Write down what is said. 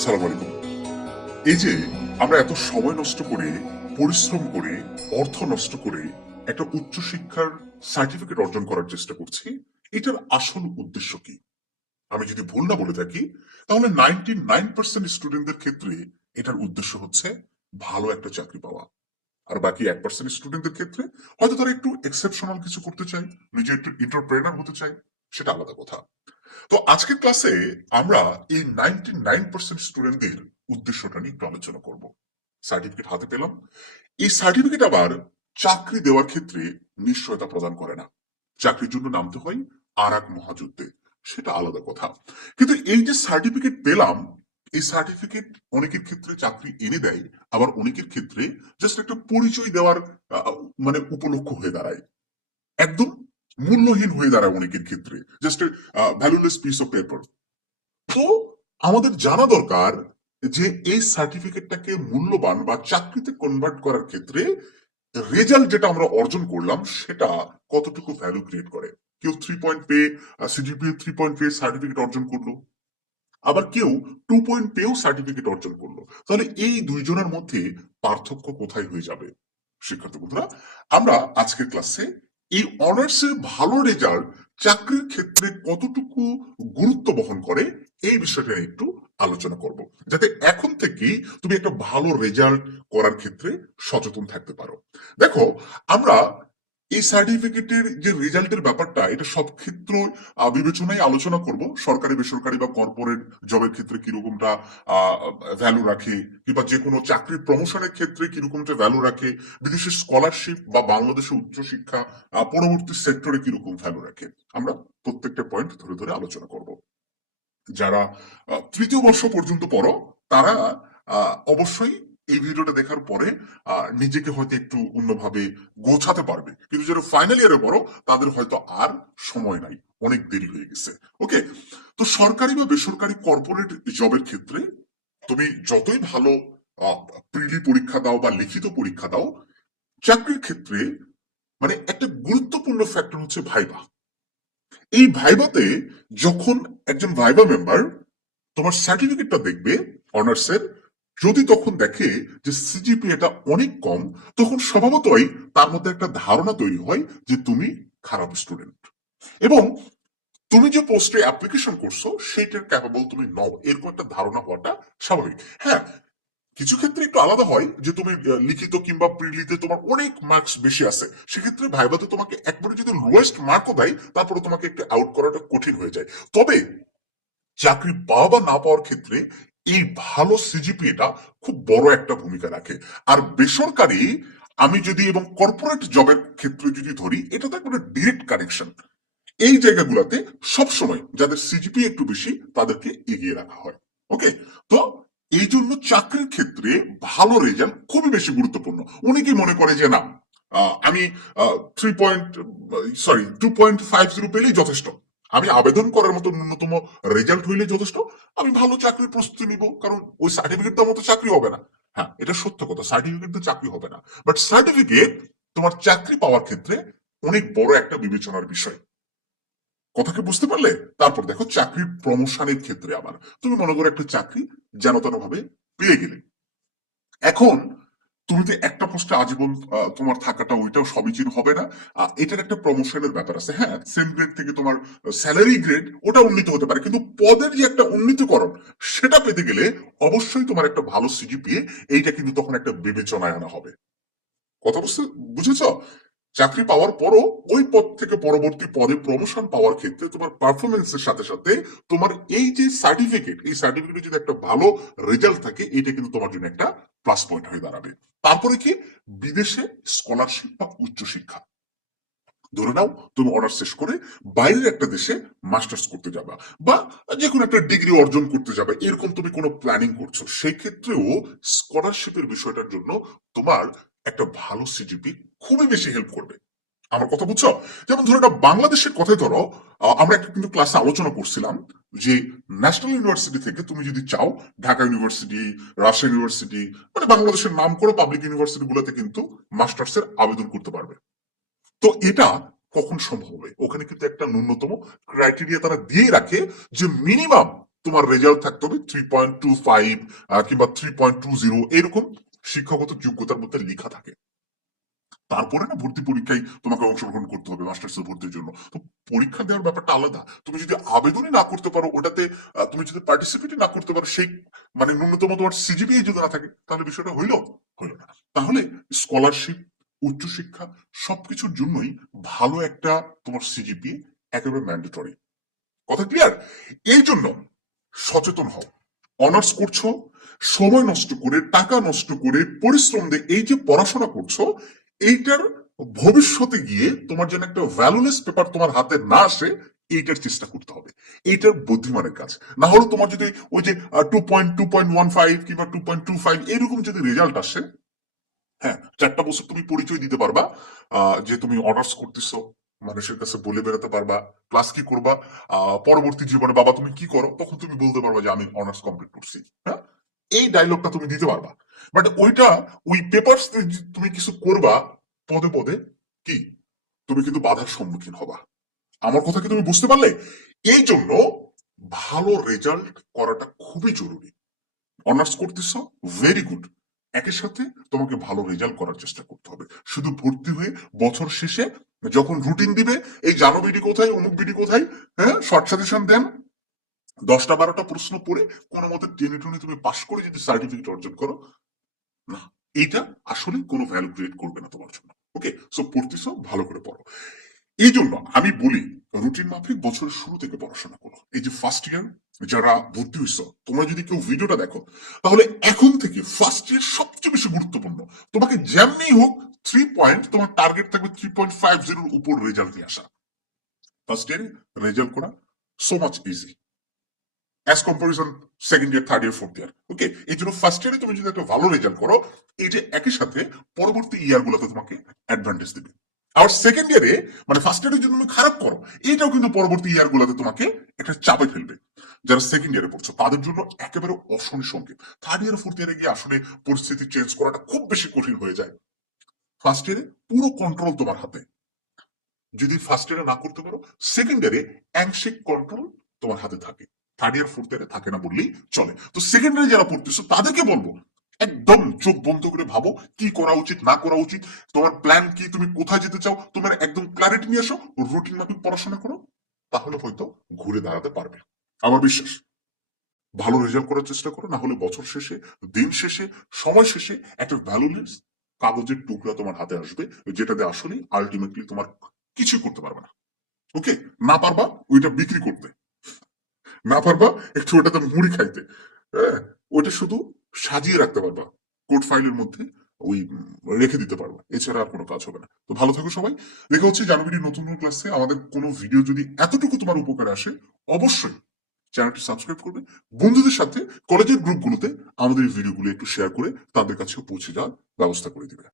আসসালামু আলাইকুম। এই যে আমরা এত সময় নষ্ট করে, পরিশ্রম করে, অর্থ নষ্ট করে একটা উচ্চশিক্ষার সার্টিফিকেট অর্জন করার চেষ্টা করছি, এটার আসল উদ্দেশ্য কি? আমি যদি ভুল না বলে থাকি, তাহলে 99% স্টুডেন্টদের ক্ষেত্রে এটার উদ্দেশ্য হচ্ছে ভালো একটা চাকরি পাওয়া। আর বাকি 1% স্টুডেন্টদের ক্ষেত্রে হয়তো তারা একটু এক্সেপশনাল কিছু করতে চায়, নিজে একটু এন্টারপ্রেনার হতে চায়, সেটা আলাদা কথা। তো আজকের ক্লাসে আমরা এই 99% স্টুডেন্টদের উদ্দেশ্যটা নিয়ে একটু আলোচনা করব। সার্টিফিকেট হাতে পেলাম, এই সার্টিফিকেট আবার চাকরি দেওয়ার ক্ষেত্রে নিশ্চয়তা প্রদান করে না। চাকরির জন্য নামতে হয় আর এক মহাযুদ্ধে, সেটা আলাদা কথা। কিন্তু এই যে সার্টিফিকেট পেলাম, এই সার্টিফিকেট অনেকের ক্ষেত্রে চাকরি এনে দেয়, আবার অনেকের ক্ষেত্রে জাস্ট একটা পরিচয় দেওয়ার মানে উপলক্ষ হয়ে দাঁড়ায়। একদম মূল্যহীন হয়ে দাঁড়ায় অনেকের ক্ষেত্রে, just valueless piece of paper. তো আমাদের জানা দরকার যে এই সার্টিফিকেটটাকে মূল্যবান বা চাকরিতে কনভার্ট করার ক্ষেত্রে রেজাল্ট যেটা আমরা অর্জন করলাম সেটা কতটুকু ভ্যালু ক্রিয়েট করে। কেউ 3 পয়েন্ট পেয়ে, সিজিপিএ 3 পয়েন্ট পেয়ে সার্টিফিকেট অর্জন করলো, আবার কেউ 2 পয়েন্ট পেয়েও সার্টিফিকেট অর্জন করলো। তাহলে এই দুইজনের মধ্যে পার্থক্য কোথায় হয়ে যাবে? শিক্ষার্থী বন্ধুরা, আমরা আজকের ক্লাসে এই অনার্সের ভালো রেজাল্ট চাকরির ক্ষেত্রে কতটুকু গুরুত্ব বহন করে এই বিষয়টা নিয়ে একটু আলোচনা করব, যাতে এখন থেকেই তুমি একটা ভালো রেজাল্ট করার ক্ষেত্রে সচেতন থাকতে পারো। দেখো, আমরা এই সার্টিফিকেটের যে রেজাল্টের ব্যাপারটা, এটা সব ক্ষেত্র বিবেচনায় আলোচনা করব। সরকারি, বেসরকারি বা কর্পোরেট জবের ক্ষেত্রে কিরকমটা ভ্যালু রাখে, কিংবা যে কোনো চাকরির প্রমোশনের ক্ষেত্রে কিরকমটা ভ্যালু রাখে, বিদেশের স্কলারশিপ বা বাংলাদেশের উচ্চশিক্ষা পরবর্তী সেক্টরে কিরকম ভ্যালু রাখে, আমরা প্রত্যেকটা পয়েন্ট ধরে ধরে আলোচনা করব। যারা তৃতীয় বর্ষ পর্যন্ত পড়ো, তারা অবশ্যই এই ভিডিওটা দেখার পরে নিজেকে হয়তো একটু অন্যভাবে গোছাতে পারবে, কিন্তু যারা ফাইনাল ইয়ারে পড়ো তাদের হয়তো আর সময় নাই, অনেক দেরি হয়ে গেছে। ওকে, তো সরকারি বা বেসরকারি কর্পোরেট জবের ক্ষেত্রে তুমি যতই ভালো প্রিলি পরীক্ষা দাও বা লিখিত পরীক্ষা দাও, চাকরির ক্ষেত্রে মানে একটা গুরুত্বপূর্ণ ফ্যাক্টর হচ্ছে ভাইবা। এই ভাইভাতে যখন একজন ভাইবা মেম্বার তোমার সার্টিফিকেটটা দেখবে অনার্সের, যদি তখন দেখে যে সিজিপিএটা অনেক কম, তখন স্বভাবতই তার মধ্যে একটা ধারণা তৈরি হয় যে তুমি খারাপ স্টুডেন্ট, এবং তুমি যে পোস্টে অ্যাপ্লিকেশন করছো সেইটার ক্যাপাবল তুমি নও, এরকম একটা ধারণা হওয়াটা স্বাভাবিক। হ্যাঁ, কিছু ক্ষেত্রে একটু আলাদা হয়, যে তুমি লিখিত কিংবা প্রিলিতে তোমার অনেক মার্কস বেশি আছে, সেক্ষেত্রে ভাইভাতে তোমাকে একবারে যদি লোয়েস্ট মার্কও দেয়, তারপরে তোমাকে একটু আউট করাটা কঠিন হয়ে যায়। তবে চাকরি পাওয়া বা না পাওয়ার ক্ষেত্রে এই ভালো সিজিপিএটা খুব বড় একটা ভূমিকা রাখে। আর বেসরকারি, আমি যদি এবং কর্পোরেট জবের ক্ষেত্রে যদি ধরি, এটা তো একটা ডিরেক্ট কানেকশন। এই জায়গাগুলোতে সবসময় যাদের সিজিপি একটু বেশি তাদেরকে এগিয়ে রাখা হয়। ওকে, তো এই জন্য চাকরির ক্ষেত্রে ভালো রেজাল্ট খুবই বেশি গুরুত্বপূর্ণ। অনেকেই মনে করে যে না, আমি 2.50 পেলেই যথেষ্ট, আমি আবেদন করার মতো ন্যূনতম রেজাল্ট হইলে যথেষ্ট, আমি ভালো চাকরির প্রস্তুতি নিব, কারণ ওই সার্টিফিকেট দেওয়ার মতো চাকরি হবে না। হ্যাঁ, এটা সত্য কথা, সার্টিফিকেট দিয়ে চাকরি হবে না, বাট সার্টিফিকেট তোমার চাকরি পাওয়ার ক্ষেত্রে অনেক বড় একটা বিবেচনার বিষয়। কথাকে বুঝতে পারলে? তারপর দেখো, চাকরির প্রমোশনের ক্ষেত্রে আবার তুমি মনে করো একটা চাকরি যেন তেন ভাবে পেয়ে গেলে, এখন তুমি যে একটা পোস্টে আজীবন তোমার থাকাটা ওইটাও সমীচীন হবে না। এটার একটা প্রমোশনের ব্যাপার আছে। হ্যাঁ, সেম গ্রেড থেকে তোমার স্যালারি গ্রেড ওটা উন্নীত হতে পারে, কিন্তু পদের যে একটা উন্নীতকরণ, সেটা পেতে গেলে অবশ্যই তোমার একটা ভালো সিজিপিএ, এইটা কিন্তু তখন একটা বিবেচনায় আনা হবে। কথা বুঝতে বুঝেছ? চাকরি পাওয়ার পরও ওই পদ থেকে পরবর্তী পদে প্রমোশন পাওয়ার ক্ষেত্রে তোমার পারফরমেন্সের সাথে সাথে তোমার এই যে সার্টিফিকেট, এই সার্টিফিকেটে যদি একটা ভালো রেজাল্ট থাকে, এটা কিন্তু তোমার জন্য একটা প্লাস পয়েন্ট হয়ে দাঁড়াবে। তারপরে কি, বিদেশে স্কলারশিপ বা উচ্চশিক্ষা, ধরে নাও তুমি অনার্স শেষ করে বাইরের একটা দেশে মাস্টার্স করতে যাবা, বা যে কোনো একটা ডিগ্রি অর্জন করতে যাবে, এরকম তুমি কোনো প্ল্যানিং করছো, সেই ক্ষেত্রেও স্কলারশিপের বিষয়টার জন্য তোমার একটা ভালো সিজিপি খুবই বেশি হেল্প করবে। আমার কথা বুঝছো? যেমন ধরো না, বাংলাদেশের কথাই ধরো, আমরা একটা কিন্তু ক্লাসে আলোচনা করছিলাম যে ন্যাশনাল ইউনিভার্সিটি থেকে তুমি যদি চাও, ঢাকা ইউনিভার্সিটি, রাজশাহী ইউনিভার্সিটি, মানে বাংলাদেশের নাম করে পাবলিক ইউনিভার্সিটি গুলোতে কিন্তু মাস্টার্সের আবেদন করতে পারবে। তো এটা কখন সম্ভব হবে? ওখানে কিন্তু একটা ন্যূনতম ক্রাইটেরিয়া তারা দিয়ে রাখে, যে মিনিমাম তোমার রেজাল্ট থাকতে হবে 3.25 কিংবা 3.20 এরকম শিক্ষাগত যোগ্যতার মধ্যে লেখা থাকে। তারপরে না ভর্তি পরীক্ষায় তোমাকে অংশগ্রহণ করতে হবে মাস্টার্স ভর্তির জন্য। তো পরীক্ষা দেওয়ার ব্যাপারটা আলাদা। তুমি যদি আবেদনই না করতে পারো ওটাতে, তুমি যদি পার্টিসিপেটই না করতে পারো, সেই মানে ন্যূনতম তোমার সিজিপিএ যদি না থাকে, তাহলে বিষয়টা হইলো না। তাহলে স্কলারশিপ, উচ্চশিক্ষা সবকিছুর জন্যই ভালো একটা তোমার সিজিপিএ একেবারে ম্যান্ডেটরি। কথা ক্লিয়ার? এই জন্য সচেতন হও। অনার্স করছো, সময় নষ্ট করে, টাকা নষ্ট করে, পরিশ্রম দিয়ে এই যে পড়াশোনা করছো, এইটার ভবিষ্যতে গিয়ে তোমার যেন একটা ভ্যালুলেস পেপার তোমার হাতে না আসে, এইটার চেষ্টা করতে হবে। এইটার বুদ্ধিমানের কাজ। না হলে তোমার যদি ওই যে 2.2.15 কিংবা 2.25 এরকম যদি রেজাল্ট আসে, হ্যাঁ, 4টা বছর তুমি পরিচয় দিতে পারবা যে তুমি অনার্স করতেছো, মানুষের কাছে বলে বেড়াতে পারবা ক্লাস কি করবা, পরবর্তী জীবনে বাবা তুমি কি করো, তখন তুমি বলতে পারবা যে আমি অনার্স কমপ্লিট করছি। হ্যাঁ, এই ডায়লগটা তুমি দিতে পারবা। বাট ওইটা, ওই পেপারস তুমি কিছু করবা, পদে পদে কি তুমি কিন্তু বাধার সম্মুখীন হবা। আমার কথা কি তুমি বুঝতে পারলে? এই জন্য ভালো রেজাল্ট করাটা খুবই জরুরি। অনার্স করতেছ, ভেরি গুড। একই সাথে তোমাকে ভালো রেজাল্ট করার চেষ্টা করতে হবে। শুধু ভর্তি হয়ে বছর শেষে যখন রুটিন দিবে, এই জানো বিডি কোথায়, অমুক বিডি কোথায়, হ্যাঁ, শর্ট সাজেশন দেন, 10টা 12টা প্রশ্ন পড়ে কোনো মতে টেনে টুনে তুমি পাশ করে যদি সার্টিফিকেট অর্জন করো, না, এইটা আসলে কোনো ভ্যালু ক্রিয়েট করবে না তোমার জন্য। ওকে, সো পড়তেছ, ভালো করে পড়ো। এই জন্য আমি বলি রুটিন মাফিক বছরের শুরু থেকে পড়াশোনা করো। এই যে ফার্স্ট ইয়ার যারা ভর্তি হয়েছ, তোমরা যদি কেউ ভিডিওটা দেখো, তাহলে এখন থেকে ফার্স্ট ইয়ার সবচেয়ে বেশি গুরুত্বপূর্ণ। তোমাকে যেমনি হোক 3 পয়েন্ট, তোমার টার্গেট থাকবে 3.50 উপর রেজাল্ট নিয়ে আসা। ফার্স্ট ইয়ারে রেজাল্ট করা so much easy as comparison second year, third year, fourth year. Okay, এই জন্য ফার্স্ট ইয়ারে তুমি যদি একটা ভালো রেজাল্ট করো, এই যে একই সাথে পরবর্তী ইয়ার গুলোতে তোমাকে অ্যাডভান্টেজ দেবে। আর সেকেন্ড ইয়ারে, মানে ফার্স্ট ইয়ারে যদি তুমি খারাপ করো, এটাও কিন্তু পরবর্তী ইয়ার গুলোতে তোমাকে একটা চাপে ফেলবে। যারা সেকেন্ড ইয়ারে পড়ছো তাদের জন্য একেবারে অশনি সংকেত। থার্ড ইয়ার, ফোর্থ ইয়ারে গিয়ে আসলে পরিস্থিতি চেঞ্জ করাটা খুব বেশি কঠিন হয়ে যায়। ফার্স্ট ইয়ারে পুরো কন্ট্রোল তোমার হাতে। যদি ফার্স্ট ইয়ারে না করতে পারো, সেকেন্ড ইয়ারে আংশিক কন্ট্রোল তোমার হাতে থাকে। থার্ড ইয়ার, ফোর্থ ইয়ারে থাকে না বললেই চলে। তো সেকেন্ড ইয়ারে যারা পড়তেছো তাদেরকে বলবো, একদম চোখ বন্ধ করে ভাবো কি করা উচিত না করা উচিত, তোমার প্ল্যান কি, তুমি কোথায় যেতে চাও, তোমার একদম ক্লারিটি নিয়ে আসো, রুটিন মাফিক পড়াশোনা করো, তাহলে হয়তো ঘুরে দাঁড়াতে পারবে। আমার বিশ্বাস ভালো রেজাল্ট করার চেষ্টা করো, না হলে বছর শেষে, দিন শেষে, সময় শেষে একটা ভ্যালুলেস কাগজের টুকরা তোমার হাতে আসবে, যেটাতে আসলে আলটিমেটলি তোমার কিছু করতে পারবে না। ওকে, না পারবা ওইটা বিক্রি করতে, না পারবা একটু ওটাতে মুড়ি খাইতে, হ্যাঁ, ওইটা শুধু সাজিয়ে রাখতে পারবা কোড ফাইলের মধ্যে, ওই রেখে দিতে পারবা, এছাড়া আর কোনো কাজ হবে না। তো ভালো থাকো সবাই। দেখা হচ্ছে জানুয়ারির নতুন ক্লাসে। আমাদের কোনো ভিডিও যদি এতটুকু তোমার উপকারে আসে, অবশ্যই চ্যানেলটি সাবস্ক্রাইব করবে, বন্ধুদের সাথে কলেজের গ্রুপগুলোতে আমাদের এই ভিডিওগুলো একটু শেয়ার করে তাদের কাছেও পৌঁছে যাওয়ার ব্যবস্থা করে দিবে।